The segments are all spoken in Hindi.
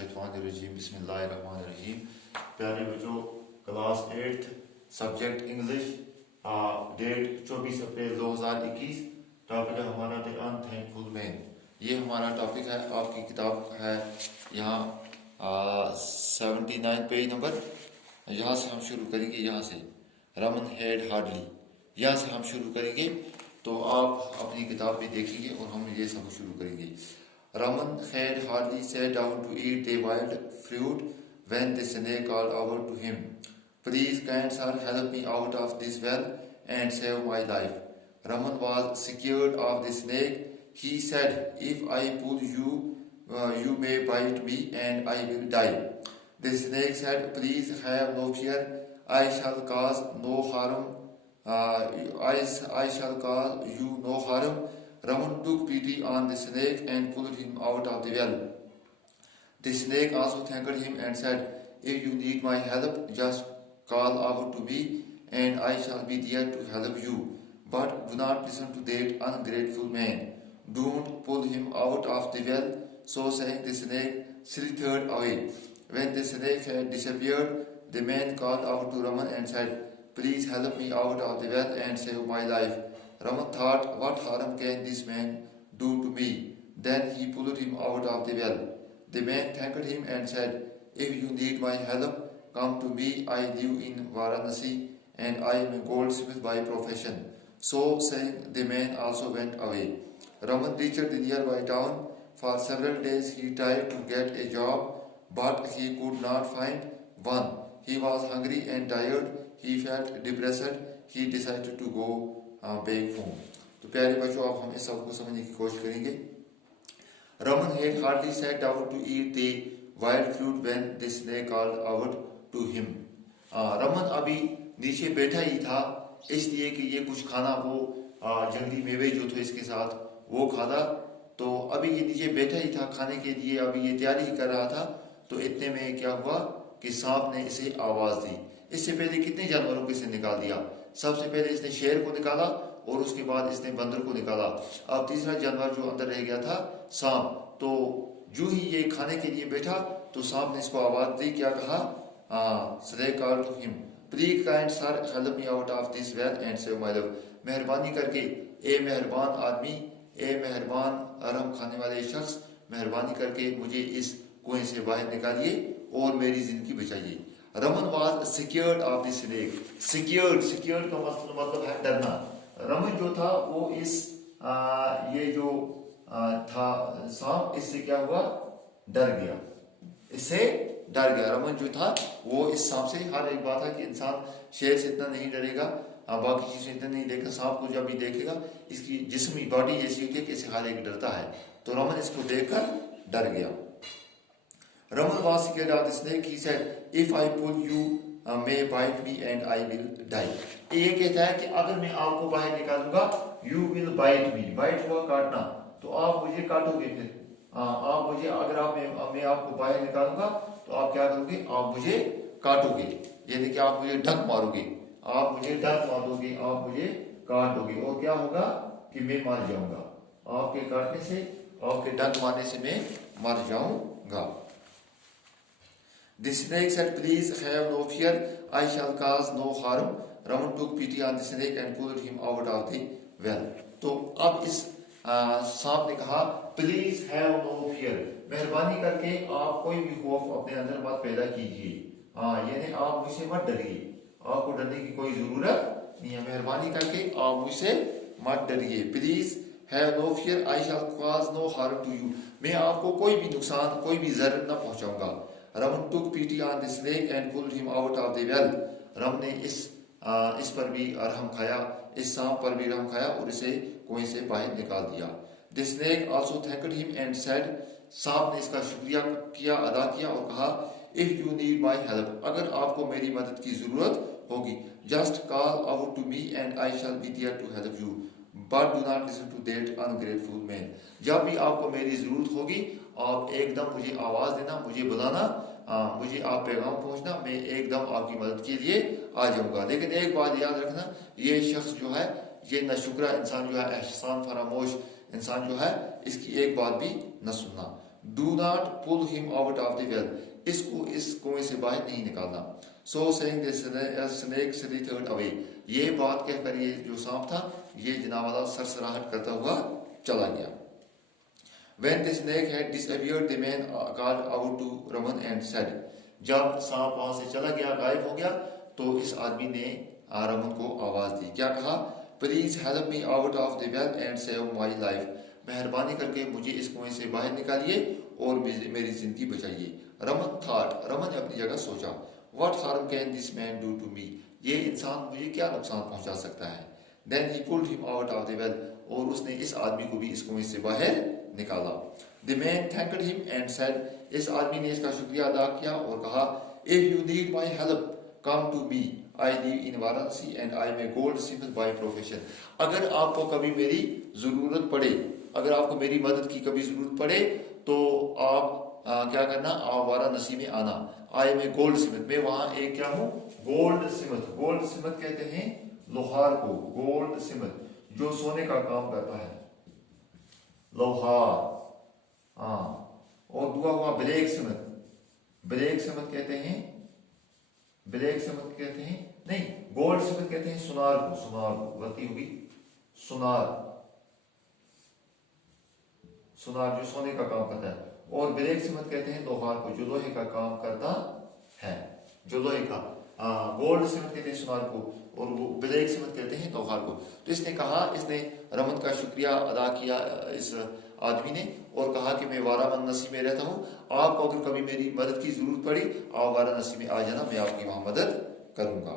मिनशैतानिर्रजीम बिस्मिल्लाहिर्रहमानिर्रहीम। प्यारे बच्चों, क्लास 8 सब्जेक्ट इंग्लिश, डेट 24 अप्रैल 2021। टॉपिक है हमारा द अनथैंकफुल मैन। ये हमारा टॉपिक है, आपकी किताब है यहाँ 79 पेज नंबर। यहाँ से हम शुरू करेंगे, यहाँ से रमन हेड हार्डली, यहाँ से हम शुरू करेंगे। तो आप अपनी किताब में देखेंगे और हम ये सब शुरू करेंगे। Raman had hardly sat down to eat the wild fruit when the snake called out to him, "Please, kind sir, help me out of this well and save my life." Raman was scared of the snake. He said, "If I pull you, you may bite me and I will die." The snake said, "Please have no fear. I shall cause no harm. I shall cause you no harm." Raman took pity on the snake and pulled him out of the well. The snake also thanked him and said, "If you need my help, just call out to me and I shall be there to help you. But do not listen to that ungrateful man. Don't pull him out of the well." So saying, the snake slithered away. When the snake had disappeared, the man called out to Raman and said, "Please help me out of the well and save my life." Raman thought, "What harm can this man do to me?" Then he pulled him out of the well. The man thanked him and said, "If you need my help, come to me. I live in Varanasi and I am a goldsmith by profession." So saying, the man also went away. Raman reached the nearby town. For several days he tried to get a job, but he could not find one. He was hungry and tired. He felt depressed. He decided to go back home. तो प्यारे बच्चों, अब हम इस सब को समझने की कोशिश करेंगे। Raman had hardly sat down to eat the wild fruit when the snake called out to him. Raman अभी नीचे बैठा ही था, इसलिए कि ये कुछ खाना, वो जंगली मेवे जो थे इसके साथ वो खाना। तो अभी ये नीचे बैठा ही था खाने के लिए, अभी ये तैयारी ही कर रहा था। तो इतने में क्या हुआ कि सांप ने इसे आवाज दी। इससे पहले कितने जानवरों को इसने निकाल दिया। सबसे पहले इसने शेर को निकाला और उसके बाद इसने बंदर को निकाला। अब तीसरा जानवर जो अंदर रह गया था, सांप। तो जो ही ये खाने के लिए बैठा तो सांप ने इसको आवाज दी। क्या कहा? snake called to him, "Please, kind sir, help me out of this well and save my life." मेहरबानी करके, ए मेहरबान आदमी, ए मेहरबान आराम खाने वाले शख्स, मेहरबानी करके मुझे इस कुएं से बाहर निकालिए और मेरी जिंदगी बचाइए। Raman was secured of the snake. Secured का मतलब है डरना। रमन जो था वो इस ये जो था सांप, इससे क्या हुआ? डर गया, इससे डर गया। रमन जो था वो इस सांप से, हर एक बात है कि इंसान शेर से इतना नहीं डरेगा, बाकी चीज से इतना नहीं डरेगा। सांप को जब भी देखेगा, इसकी जिस्मी बॉडी ऐसी होती है कि इसे हर एक डरता है। तो रमन इसको देखकर डर गया। Raman was scared of the snake. He said, "If I pull you, may bite me and I will die." ये कहता है कि अगर मैं आपको बाहर निकालूंगा, you will bite me. bite हुआ काटना, तो आप मुझे काटोगे। फिर आप मुझे, अगर मैं आपको बाहर निकालूंगा तो आप क्या करोगे? आप मुझे काटोगे, यानी कि आप मुझे डंक मारोगे, आप मुझे डंक मार दोगे, आप मुझे काट दोगे। और क्या होगा कि मैं मर जाऊंगा। आपके काटने से, आपके डंक मारने से मैं मर जाऊंगा। The snake said, "Please have no fear. I shall cause no harm." Raman took pity on the snake and pulled him out of the well. तो अब इस सांप ने कहा, "Please have no fear." मेहरबानी करके आप कोई भी खौफ अपने अंदर मत पैदा कीजिए। यानी आप मुझसे मत डरिए, आपको डरने की कोई जरूरत नहीं है। मेहरबानी करके आप मुझसे मत डरिए। Please have no fear. I shall cause no harm to you. मैं आपको कोई भी नुकसान, कोई भी जरर न पहुंचाऊंगा। Raman took pity on the snake and pulled him out of the well. Raman ने इस पर भी रहम खाया, इस सांप पर भी रहम खाया और इसे कुएं से बाहर निकाल दिया। The snake also thanked him and said, सांप ने इसका शुक्रिया किया, अदा किया और कहा, "If you need my help, अगर आपको मेरी मदद की जरूरत होगी, just call out to me and I shall be there to help you. But do not listen to that ungrateful man." जब भी आपको मेरी जरूरत होगी, आप एकदम मुझे आवाज देना, मुझे बुलाना, मुझे आप पैगाम पहुंचना, मैं एकदम आपकी मदद के लिए आ जाऊंगा। लेकिन एक बात याद रखना, ये शख्स जो है, ये नाशुक्रा इंसान जो है, एहसान फरामोश इंसान जो है, इसकी एक बात भी न सुनना। Do not pull him out of the well, इसको इस कुएं से बाहर नहीं निकालना। So saying the snake slithered away, ये बात कहकर ये जो सांप था ये जनाब सरसराहट करता हुआ चला गया। When the snake had disappeared, the man called out to Raman and said, जब सांप वहां से चला गया, गायब हो गया, तो इस आदमी ने रमन को आवाज दी। क्या कहा? Please help me out of the well and save my life, मेहरबानी करके मुझे इस कुएं से बाहर निकालिए और मेरी जिंदगी बचाइए। रमन थॉट, रमन ने अपनी जगह सोचा, what harm can this man do to me, ये इंसान मुझे क्या नुकसान पहुंचा सकता है। Then he pulled him out of the well, और उसने इस आदमी को भी इस कुएं से बाहर निकाला। The man thanked him and said, इस आदमी ने इसका शुक्रिया अदा किया और कहा, if you need my help come to me, I live in Varanasi and I am a goldsmith by profession. अगर आपको कभी मेरी जरूरत पड़े, अगर आपको मेरी मदद की कभी जरूरत पड़े तो आप क्या करना, आप वाराणसी में आना। I am a goldsmith, मैं वहां एक क्या हूं, गोल्ड स्मिथ। गोल्ड स्मिथ कहते हैं लोहार को, गोल्ड स्मिथ जो सोने का काम करता है, लोहार। हाँ, और दुआ हुआ ब्लैक स्मिथ, ब्लैक स्मिथ कहते हैं, ब्लैक स्मिथ कहते हैं नहीं, गोल्ड स्मिथ कहते हैं सुनार को, सुनार को, गलती होगी, सुनार, सुनार जो सोने का काम करता है। और ब्लैक स्मिथ कहते हैं लोहार को, जो लोहे का काम करता है, जो लोहे का। गोल्ड स्मिथ कहते हैं सुनार को और वो ब्लैक स्मिथ कहते हैं लोहार को। तो इसने कहा, इसने रमन का शुक्रिया अदा किया इस आदमी ने और कहा कि मैं वाराणसी में रहता हूँ, आपको अगर कभी मेरी मदद की जरूरत पड़ी आप वाराणसी में आ जाना, मैं आपकी वहां मदद करूंगा।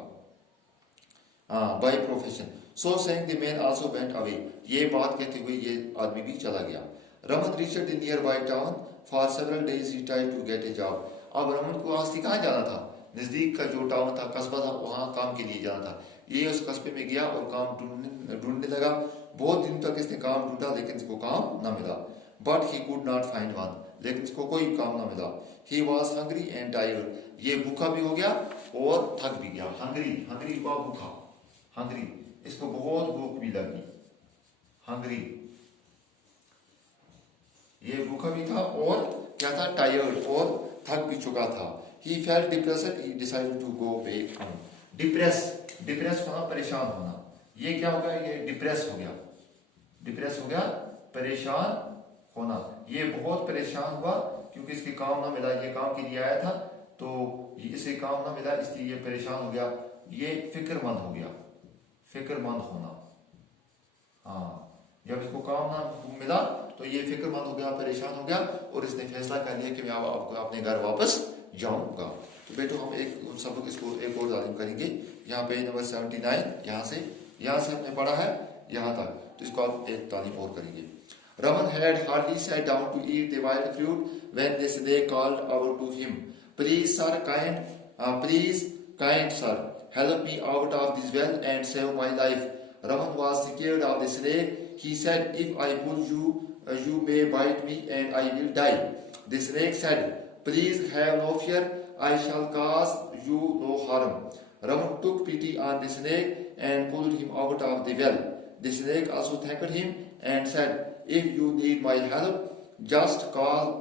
By profession. So saying the man also went away, ये बात कहते हुए ये आदमी भी चला गया। Raman reached the nearby town for several days, he tried to get a job. अब रमन को आज कहाँ जाना था, नजदीक का जो टाउन था, कस्बा था, वहां काम के लिए जाना था। ये उस कस्बे में गया और काम ढूंढने लगा। बहुत दिन तक इसने काम ढूंढा लेकिन इसको काम ना मिला। But he could not find one, लेकिन इसको कोई काम ना मिला। He was hungry and tired, ये भूखा भी हो गया और थक भी गया। हंग्री, हंग्री हुआ भूखा, हंग्री, इसको बहुत भूख भी लगी, हंग्री, ये भूखा भी था और क्या था, टायर्ड, और थक भी चुका था। He felt depressed, he decided to go back home. Depress, depress होना, परेशान होना, ये क्या हो गया, ये डिप्रेस हो गया, डिप्रेस हो गया, परेशान होना। ये बहुत परेशान हुआ क्योंकि इसके काम ना मिला, ये काम के लिए आया था तो इसे काम ना मिला, इसलिए ये परेशान हो गया, ये फिक्रमंद हो गया, फिक्रमंद होना। हाँ, जब इसको काम ना मिला तो ये फिक्रमंद हो गया, परेशान हो गया और इसने फैसला कर लिया कि मैं आपको अपने घर वापस जाऊंगा। तो बेटो हम एक सबक इसको एक और तालीम करेंगे। यहाँ पे नंबर 79, यहाँ से हमने पढ़ा है यहाँ तक, तो इसको आप एक तालीम और करेंगे। Raman had hardly sat down to eat the wild fruit when the snake called out to him, please kind sir, help me out of this well and save my life. Raman was scared of the snake. He said, if I pull you, you may bite me and I will die. The snake said, please have no fear, I shall cause you no harm. Raman took pity on the snake and pulled him out of the well. The snake also thanked him and said, if you need my help, just call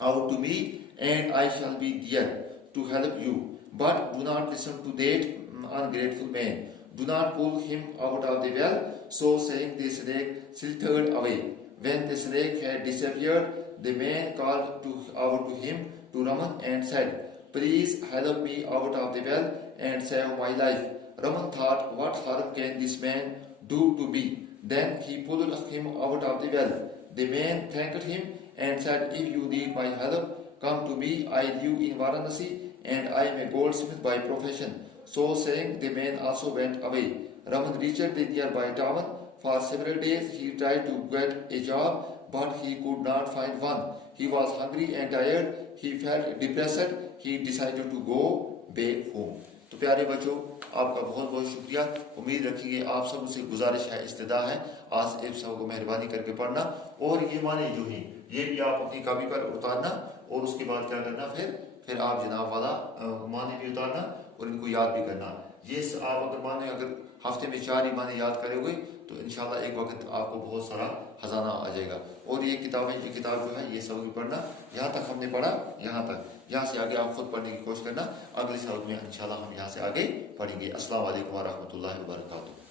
out to me and I shall be there to help you. But do not listen to that ungrateful man. Do not pull him out of the well. So saying, the snake slithered away. When the snake had disappeared, the man called out to him, to Raman, and said, please help me out of the well and save my life. Raman thought, what harm can this man do to me? Then he pulled him out of the well. The man thanked him and said, if you need my help, come to me. I live in Varanasi and I am a goldsmith by profession. So saying, the man also went away. Raman reached the nearby town. For several days he tried to get a job, but he could not find one. He was hungry and tired. He felt depressed. He decided to go back home. तो प्यारे बच्चों, आपका बहुत बहुत शुक्रिया। उम्मीद रखेंगे आप सब से गुजारिश है, इस्तदा है, आज इस सब को मेहरबानी करके पढ़ना और ये माने जो है ये भी आप अपनी कॉपी पर उतारना और उसके बाद क्या करना, फिर आप जनाब वाला माने भी उतारना और इनको याद भी करना। ये आप अगर माने अगर हफ्ते में 4 ईमानें याद करोगे तो इंशाल्लाह एक वक्त आपको बहुत सारा खजाना आ जाएगा। और ये किताब जो है ये सबक पढ़ना, यहाँ तक हमने पढ़ा, यहाँ तक, यहाँ से आगे आप खुद पढ़ने की कोशिश करना। अगले सबक में इंशाल्लाह हम यहाँ से आगे पढ़ेंगे। अस्सलाम वालेकुम व रहमतुल्लाहि व बरकातुहू।